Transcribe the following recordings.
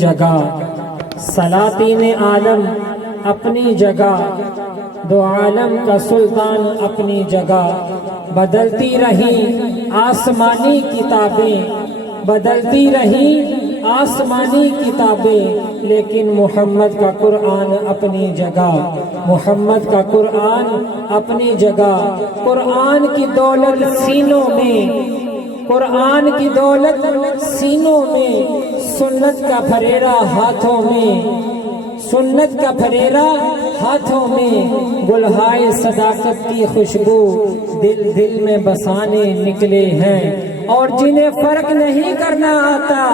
جگہ سلاطین عالم اپنی جگہ، دو عالم کا سلطان اپنی جگہ، بدلتی رہی آسمانی کتابیں، بدلتی رہی آسمانی کتابیں، لیکن محمد کا قرآن اپنی جگہ، محمد کا قرآن اپنی جگہ۔ قرآن کی دولت سینوں میں، قرآن کی دولت سینوں میں، سنت کا پھریرا ہاتھوں میں، سنت کا پھریرا ہاتھوں میں، گلہائے صداقت کی خوشبو دل دل میں بسانے نکلے ہیں۔ اور جنہیں فرق نہیں کرنا آتا،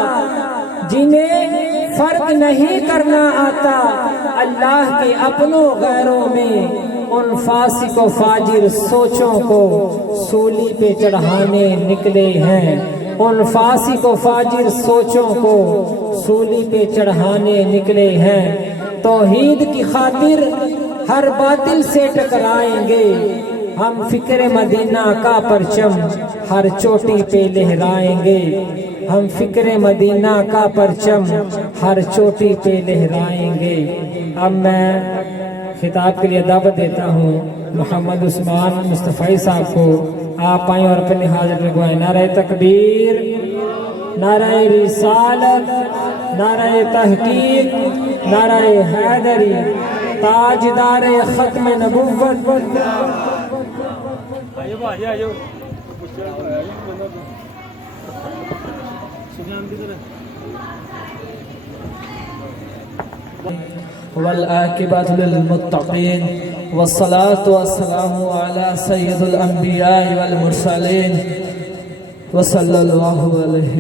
جنہیں فرق نہیں کرنا آتا اللہ کے اپنوں غیروں میں، ان فاسق و فاجر سوچوں کو سولی پہ چڑھانے نکلے ہیں، ان فاسق و فاجر سوچوں کو سولی پہ چڑھانے نکلے ہیں۔ توحید کی خاطر ہر باطل سے ٹکرائیں گے، ہم فکر مدینہ کا پرچم ہر چوٹی پہ لہرائیں گے، ہم فکر مدینہ کا پرچم ہر چوٹی پہ لہرائیں گے۔ اب میں خطاب کے لیے دعوت دیتا ہوں محمد عثمان مصطفی صاحب کو، آپ آئیں اور اپنی حاضر لگوائیں۔ نعرہ تکبیر، نعرہ رسالت، نعرہ تحقیق، نعرہ حیدری، تاجدار ختم نبوت۔ والعاقبۃ للمتقین والصلاة والسلام علی سید الانبیاء والمرسلین وصلی اللہ علیہ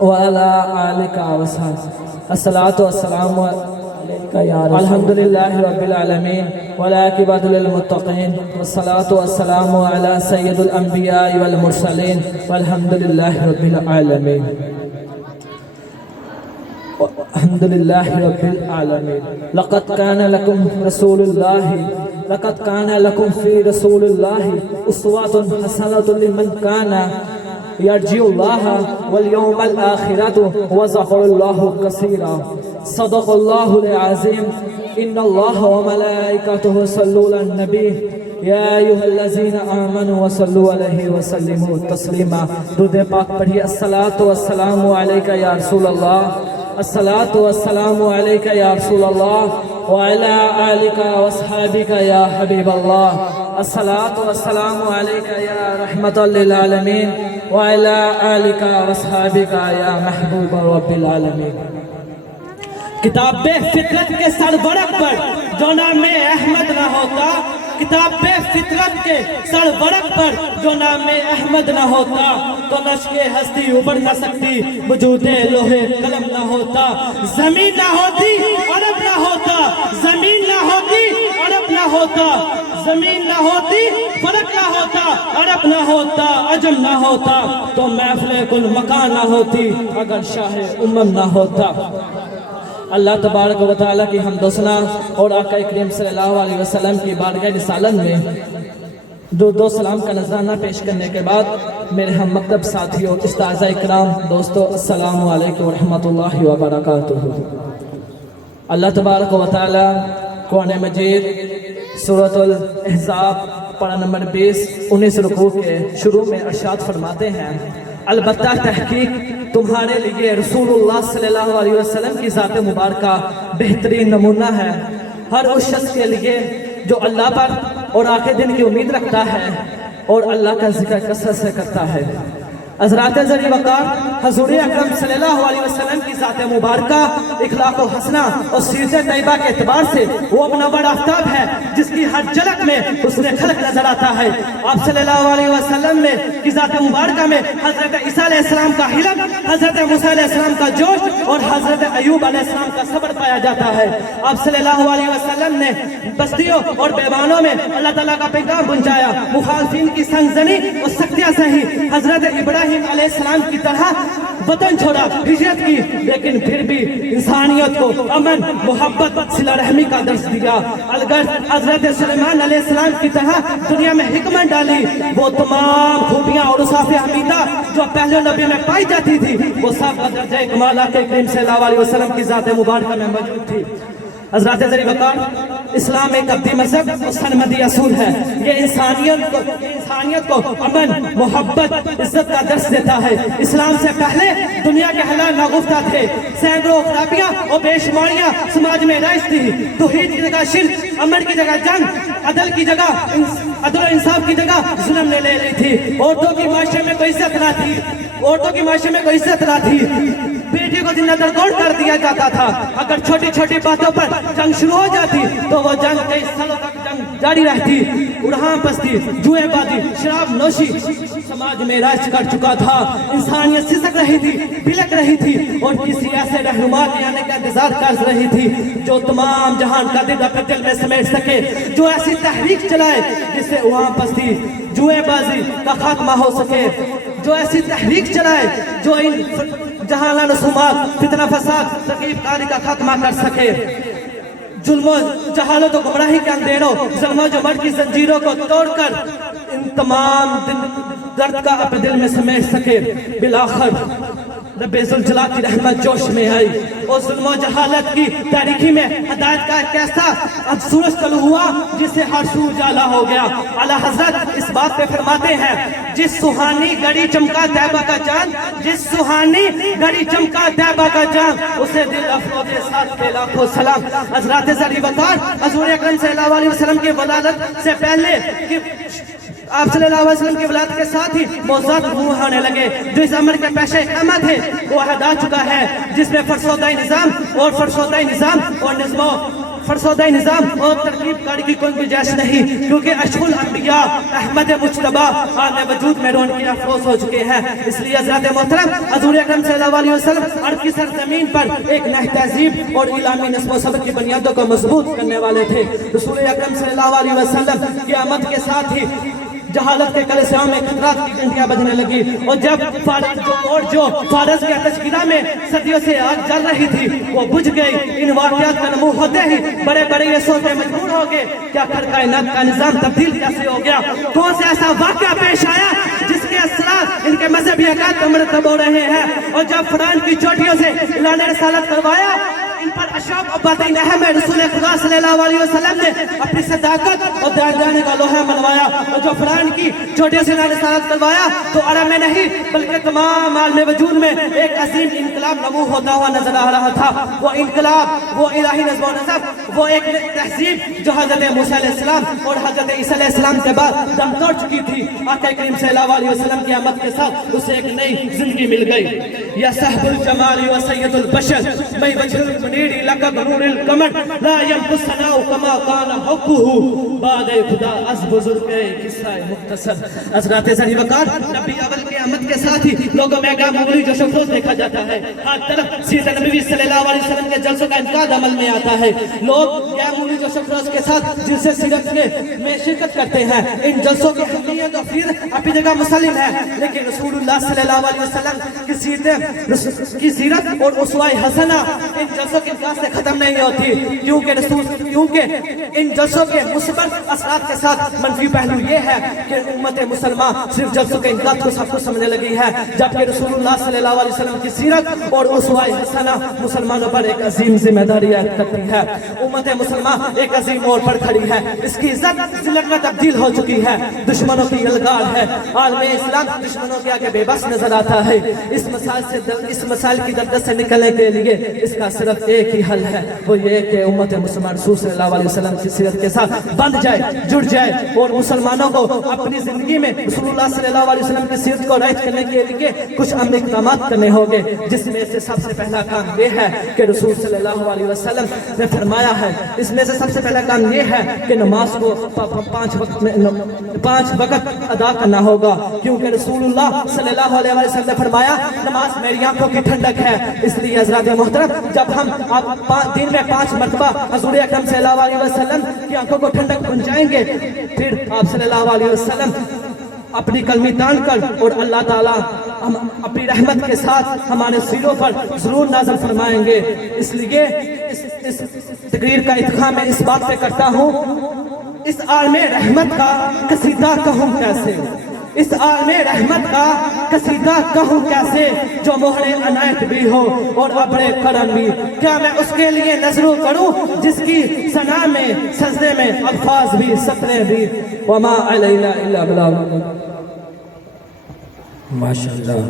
وعلی آلہ وصحبہ۔ الصلاة والسلام الحمدللہ رب العالمین والعاقبۃ للمتقین والصلاة والسلام علی سید الانبیاء والمرسلین والحمدللہ رب العالمین۔ الحمد لله رب العالمين۔ لقد كان لكم في رسول الله أسوة حسنة لمن كان يرجو الله واليوم الآخرة وذكر الله كثيرا۔ صدق الله العظيم۔ إن الله وملائكته يصلون على النبي يا أيها الذين آمنوا صلوا عليه وسلموا تسليما۔ درود پاک پڑھیے۔ الصلاة والسلام عليك يا رسول الله، الصلاة والسلام عليك يا رسول الله وعلى آلك واصحابك يا حبيب الله، الصلاة والسلام عليك يا رحمة للعالمين وعلى آلك واصحابك يا محبوب رب العالمين۔ کتاب فطرت کے سرورق پر جو نام احمد نہ ہوتا، کتاب فطرت کے سرورق پر جو نام احمد نہ ہوتا، تو نشق ہستی ابھر نہ سکتی، وجود لوہے قلم نہ ہوتا، زمین نہ ہوتی عرب نہ ہوتا، زمین نہ ہوتی عرب نہ ہوتا، زمین نہ ہوتی فلک نہ ہوتا، عرب نہ ہوتا عجم نہ ہوتا، تو محفل کل مکان نہ ہوتی اگر شاہ امم نہ ہوتا۔ اللہ تبارک و تعالیٰ کی حمد و ثنا اور آقا کریم صلی اللہ علیہ وسلم کی بارگاہ رسالت میں دو سلام کا نذرانہ پیش کرنے کے بعد میرے ہم مکتب ساتھیوں، اساتذہ اکرام، دوستو، السلام علیکم ورحمۃ اللہ وبرکاتہ۔ اللہ تبارک و تعالیٰ قرآن مجید سورۃ الاحزاب پارہ نمبر 20 رکوع کے شروع میں ارشاد فرماتے ہیں، البتہ تحقیق تمہارے لیے رسول اللہ صلی اللہ علیہ وسلم کی ذات مبارکہ بہترین نمونہ ہے، ہر اس شخص کے لیے جو اللہ پر اور آخر دن کی امید رکھتا ہے اور اللہ کا ذکر کثرت سے کرتا ہے۔ حضرات ذری وقار حضور اکرم صلی اللہ علیہ وسلم کی ذات مبارکہ اخلاق و حسنہ اور سیرت طیبہ کے اعتبار سے وہ منور آفتاب ہے جس کی ہر جھلک میں حسن خلق نظر آتا ہے۔ آپ صلی اللہ علیہ وسلم میں کی ذات مبارکہ میں حضرت عیسیٰ علیہ السلام کا حلم، حضرت موسیٰ علیہ السلام کا جوش اور حضرت ایوب علیہ السلام کا صبر پایا جاتا ہے۔ آپ صلی اللہ علیہ وسلم نے بستیوں اور بیابانوں میں اللہ تعالیٰ کا پیغام پہنچایا، مخالفین کی سنگزنی اور سختیاں سہی، حضرت ابراہیم इब्राहिम अलैहिस्सलाम की तरह वतन छोड़ा, हिजरत की, लेकिन फिर भी इंसानियत को अमन, मोहब्बत, सिला रहमी का दर्स दिया। अगर हजरत सुलेमान अलैहिस्सलाम की तरह दुनिया में हिकमत डाली, वो तमाम खूबियां और उसाफ़े हमीदा जो पहले नबी में पाई जाती थी, वो सब दर्जे कमाल आके करीम सल्लल्लाहु अलैहि वसल्लम की ज़ात मुबारक में मौजूद थी। हज़रात ज़री वक़ार, इस्लाम एक अब्दी मज़हब और सनमदी असूल है। ये इंसानियत को अमन, मोहब्बत, इज्जत का दर्स देता है। इस्लाम से पहले दुनिया के हालात नागुफ्ता थे, सैकड़ों खराबियां और बेशुमारियां समाज में राइज थी। तौहीद की जगह शिर्क, अमन की जगह जंग, अदल की जगह इंसाफ की जगह जुल्म ने ले ली थी। औरतों की माशरे में कोई इज्जत ना थी, औरतों की माशरे में कोई इज्जत ना थी। बेटी को जिंदा दरगोर कर दिया जाता था। अगर छोटी छोटी बातों पर जंग शुरू हो जाती तो वो जंग कई सालों तक जंग जारी रहती। उड़हां बस्ती, जुएबाजी, शराब नोशी समाज में राज कर चुका था। इंसानियत सिसक रही थी, बिलक रही थी और किसी ऐसे रहनुमा के आने का इंतजार कर रही थी जो तमाम जहान का दिल अपने दिल में समेट सके, जो ऐसी तहरीक चलाए जिससे उड़हां बस्ती, जुएबाजी का खात्मा हो सके, जो ऐसी तहरीक चलाए जो इन जहालान रसूमात, फितना फसाद, तकलीफ कारी का खात्मा कर सके, जुल्मों जहालत और गुमराही के अंधेरों, ज़ल्मों जबर की जंजीरों को तोड़कर इन तमाम दर्द का अपने दिल में समेट सके। बिलाखिर रब्बे ज़ुल जलाल की रहमत जोश में आई और ज़ुल्म जहालत की तारीखी में हदायत का एक ऐसा अब सूरज तलू हुआ जिससे हर सू उजाला हो गया। आला हज़रत इस बात पे फरमाते हैं, जिस सुहानी घड़ी चमका तैबा का चांद, जिस सुहानी घड़ी चमका तैबा का चांद, उसे दिल अफरोज़े साथ के लाखों सलाम। हज़रात ज़री वक़ार, हुज़ूर अकरम सल्लल्लाहु अलैहि वसल्लम की वलादत से पहले कि आप सल्लल्लाहु अलैहि वसल्लम की वलादत के साथ ही मौज़ूद होने लगे। जो इस अमर के पेशे क़यामत है वो अहदा चुका है, जिसमें फरसोदाई निज़ाम और फरसोदाई निज़ाम और निज़्मो फरसोदाई निज़ाम और तरकीब कारी की कोई गुंजाइश नहीं, क्योंकि अशहुल अंबिया अहमद मुज्तबा आने वजूद में रोनक़ अफ़रोज़ हो चुके हैं। इसलिए हज़रत मोहतरम हुज़ूर अकरम सल्लल्लाहु अलैहि वसल्लम अर्ज़ की सरज़मीन पर एक नई तहज़ीब और इलामी नस्ब व सबक की बुनियादों को मज़बूत करने वाले थे। रसूल अकरम सल्लल्लाहु अलैहि वसल्लम की आमद के साथ ही जहालत के कलिसियाओं में खतरात की घंटियां बजने लगी और जब जो फारस के तशकीला में सदियों से आग जल रही थी वो बुझ गई। इन वाक़यात का नमूह होते ही बड़े बड़े ये सोचने मजबूर हो गए, क्या कायनात का निज़ाम तब्दील कैसे हो गया? कौन सा ऐसा वाक़या पेश आया जिसके असरात इनके मजहबी अकाद पर मरतब हो रहे हैं? और जब फरान की चोटियों से ऐलान रिसालत करवाया, इन पर अशरफ और बातिन अहम रसूल खुदा सल्लल्लाहु अलैहि वसल्लम ने अपनी सदाकत और दानिश का लोहा मनवाया। और जो फरान की चोटियों से रिसालत करवाया तो अरब में नहीं बल्कि तमाम आलम वजूद में एक अजीम इनकलाब नमूह होता हुआ नजर आ रहा था। वो इनकलाब, वो इलाही नज़्म व नसब, वो एक तहजीब जो हज़रत मूसा अलैहिस्सलाम और हज़रत ईसा अलैहिस्सलाम के बाद दम तोड़ चुकी थी, आका करीम सल्लल्लाहु अलैहि वसल्लम की आमद के साथ उसे एक नई जिंदगी मिल गई। या साहिबुल जमाल व सय्यदुल बशर मैं वजहुल मुनीर लक़द नूरुल कमर ला यंकुस सनाउ कमा काना हुक्मुहु बादे खुदा अज़ बुज़ुर्ग किस्सा मुख्तसर। हज़रात ज़री वक़ार, नबी अव्वल के आमद के साथ ही लोगों में मामूली जोश व खरोश देखा जाता है। हर तरफ सीरत नबी सल्लल्लाहु अलैहि वसल्लम के जलसों का इनकाद अमल में आता है। लोग मामूली जोश व खरोश के साथ जिनसे सीरत में शिरकत करते हैं। इन जलसों की अहमियत और फिर अपनी जगह मुसल्लिम है, लेकिन रसूलुल्लाह सल्लल्लाहु अलैहि वसल्लम की सीरत और उसवाए हसना इन जलसों के से खत्म नहीं होती, क्योंकि इन जलसों के मुस्बत असरात के साथ मनफी पहलू ये है कि उम्मत मुसलमान सिर्फ जलसों के इनकाद को सब कुछ समझने लगी है, जबकि रसूलुल्लाह सल्लल्लाहु अलैहि वसल्लम की सीरत और उसवाए हसना मुसलमानों पर एक अजीम जिम्मेदारी ऐड करती है। उम्मत मुसलमान एक अजीम मोड़ पर खड़ी है, इसकी इज्जत जिल्लत में तब्दील हो चुकी है, दुश्मनों की यलगार है। आलम इस्लाम दुश्मनों के आगे बेबस नजर आता है। इस मसाइल की दर्द से निकलने के लिए इसका सिर्फ एक ही हल है, वो ये कि उम्मत मुसलमान रसूल सल्लल्लाहु अलैहि वसल्लम की सीरत के साथ बंध जाए, जुड़ जाए और मुसलमानों को अपनी जिंदगी में रसूलुल्लाह सल्लल्लाहु अलैहि वसल्लम की सीरत को राइज करने के लिए कुछ अहम इक़दाम करने होंगे, जिसमें से सबसे पहला काम ये है कि रसूल सल्लल्लाहु अलैहि वसल्लम ने फरमाया है, इसमें से सबसे पहला काम ये है कि नमाज को 5 वक्त अदा करना होगा, क्योंकि रसूलुल्लाह सल्लल्लाहु अलैहि वसल्लम ने फरमाया नमाज मेरी आंखों की ठंडक है। इसलिए हज़रात मोहतरम, जब हम दिन में 5 मरतबा हुज़ूर अकरम सल्लल्लाहु अलैहि वसल्लम की आंखों को ठंडक पहुंचाएंगे, फिर आप सल्लल्लाहु अलैहि वसल्लम اپنی کلمی تان کر اور اللہ تعالیٰ ہم اپنی رحمت کے ساتھ ہمارے سیروں پر ضرور نازل فرمائیں گے. اس لیے اس تقریر کا اختتام میں اس بات پہ کرتا ہوں، اس عالم رحمت کا قصیدہ کہوں کیسے، اس عالم رحمت کا قصیدہ کہوں کیسے، جو مہر عنایت بھی ہو اور ابر کرم بھی. کیا میں اس کے لیے نظروں کروں جس کی ثنا میں سجدے میں الفاظ بھی سطریں بھی. وما علینا الا البلاغ. ماشاءاللہ.